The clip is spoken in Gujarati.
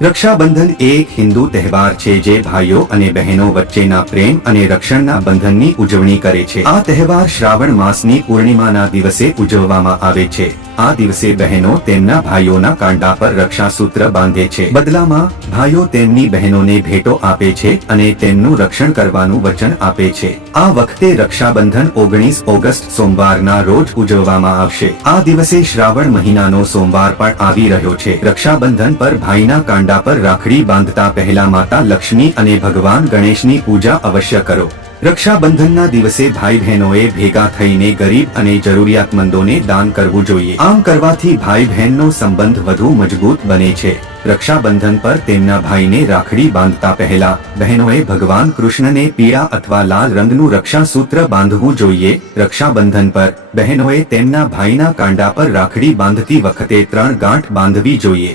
રક્ષાબંધન એક હિન્દુ તહેવાર છે જે ભાઈઓ અને બહેનો વચ્ચેના પ્રેમ અને રક્ષણના બંધનની ઉજવણી કરે છે। આ તહેવાર શ્રાવણ માસની પૂર્ણિમાના દિવસે ઉજવવામાં આવે છે। આ દિવસે બહેનો તેમના ભાઈઓના કાંડા પર રક્ષાસૂત્ર બાંધે છે। બદલામાં ભાઈઓ તેમની બહેનોને ભેટો આપે છે અને તેમનું રક્ષણ કરવાનું વચન આપે છે। આ વખતે રક્ષાબંધન 19 ઓગસ્ટ સોમવારના રોજ ઉજવવામાં આવશે। આ દિવસે શ્રાવણ મહિનાનો સોમવાર પણ આવી રહ્યો છે। રક્ષાબંધન પર ભાઈના કાંડા પર રાખડી બાંધતા પહેલા માતા લક્ષ્મી અને ભગવાન ગણેશની પૂજા અવશ્ય કરો। રક્ષાબંધનના દિવસે ભાઈ બહેનોએ ભેગા થઈને ગરીબ અને જરૂરિયાતમંદોને દાન કરવું જોઈએ। આમ કરવાથી ભાઈ બહેનનો સંબંધ વધુ મજબૂત બને છે। રક્ષાબંધન પર તેમના ભાઈને રાખડી બાંધતા પહેલા બહેનોએ ભગવાન કૃષ્ણને પીળા અથવા લાલ રંગનું રક્ષાસૂત્ર બાંધવું જોઈએ। રક્ષાબંધન પર બહેનોએ તેમના ભાઈના કાંડા પર રાખડી બાંધતી વખતે 3 ગાંઠ બાંધવી જોઈએ।